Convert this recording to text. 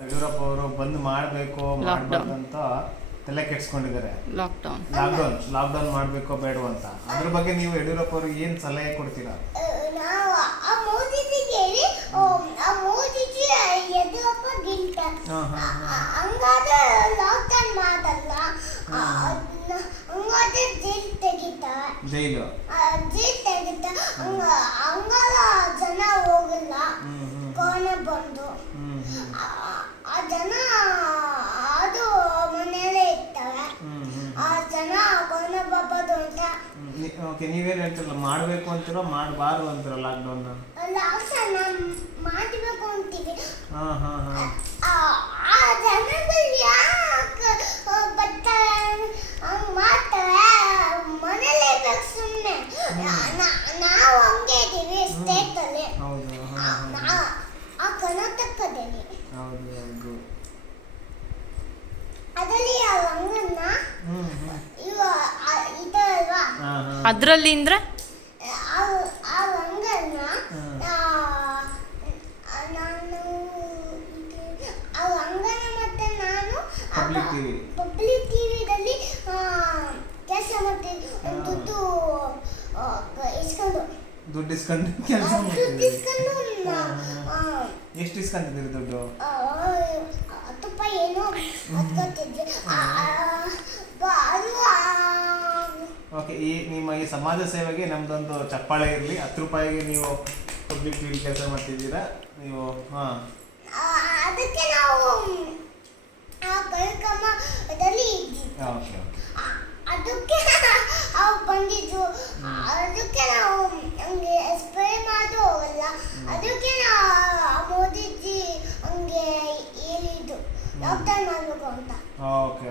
ಯಡಿಯೂರಪ್ಪ ಅವರು ಬಂದ್ ಮಾಡಬೇಕು ಮಾಡಬಾರ್ದು ಅಂತ ತಲೆ ಕೆಡ್ಸ್ಕೊಂಡಿದ್ದಾರೆ. ಲಾಕ್ಡೌನ್ ಮಾಡಬೇಕೋ ಬೇಡವೋ ಅಂತ. ಅದ್ರ ಬಗ್ಗೆ ನೀವು ಯಡಿಯೂರಪ್ಪ ಅವ್ರಿಗೆ ಏನು ಸಲಹೆ ಕೊಡ್ತೀರಾ? ಜೈಲು ಜನ ಹೋಗಲ್ಲ ಕೊನೆ ಬಂದು ಆ ಜನ ಅದು ಮನೆಯಲ್ಲೇ ಇರ್ತಾರೆ. ಆ ಜನ ಕೊನೆ ಬಾಬದು ಅಂತ. ಓಕೆ, ನೀವೇನು ಹೇಳ್ತಿರಲ್ಲ, ಮಾಡಬೇಕು ಅಂತೀರೋ ಮಾಡಬಾರ್ದು ಅಂತೀರೋ ಲಾಕ್ಡೌನ್? ಮಾಡಬೇಕು ಅಂತೀವಿ. ಆ ಜನಗಳು ಯಾಕೆ ಬರ್ತಾರೆ ಹಂಗೆ ಮಾಡ್ತಾರೆ? ಮನೇಲೇ ಇರ್ಬೇಕು ಸುಮ್ಮನೆ. ನಾವು ಹಂಗೆ ಇದ್ದೀವಿ ಸ್ಟೇಟಲ್ಲಿ, ಆ ಕರ್ನಾಟಕದಲ್ಲಿ. ಅದರಲ್ಲಿ ಆ ರಂಗನ್ನ ಇದೆ ಅಲ್ವಾ, ಅದರಲ್ಲಿ ಅಂದ್ರೆ ಆ ರಂಗನ್ನ ನಾನು ಆ ರಂಗನ ಮತ್ತೆ ನಾನು ಪಬ್ಲಿಕ್ ಟಿವಿದಲ್ಲಿ ಕೆಲಸ ಮಾಡ್ತಿದ್ವಿ. ದುಡ್ಡು ಇಸ್ಕೊಂಡು ಕೆಲಸ ಮಾಡ್ತಿದ್ವಿ. ಎಷ್ಟು ಇಸ್ಕೊಂತಿದ್ದೀರಿ ದುಡ್ಡು? 10 ರೂಪಾಯಿ ಏನೋ ಇಸ್ಕೊಂತಿದ್ವಿ. ಓಕೆ, ನಿಮ್ಮ ಈ ಸಮಾಜ ಸೇವೆಗೆ ನಮ್ದೊಂದು ಚಪ್ಪಾಳೆ ಇರಲಿ. 10 ರೂಪಾಯಿಗೆ ನೀವು ಪಬ್ಲಿಕ್ ಟಿವಿ ಕೆಲಸ ಮಾಡ್ತಿದ್ದೀರಾ ನೀವು. ಅದಕ್ಕೆ ನಾವು ಆ ಕಾರ್ಯಕ್ರಮದಲ್ಲಿ ಇದ್ವಿ. ಓಕೆ, ಅದಕ್ಕೆ ಅವ್ರು ಬಂದಿದ್ರು. ಅದಕ್ಕೆ ನಾವು ಹಂಗೆ ಸ್ಪ್ರೇ ಮಾಡೋದು ಹೋಗಲ್ಲ. ಅದಕ್ಕೆ ಮೋದಿಜಿ ಹಂಗೆ ಹೇಳಿದ್ದು ಲಾಕ್ಡೌನ್ ಮಾಡಬೇಕು ಅಂತ. ಓಕೆ.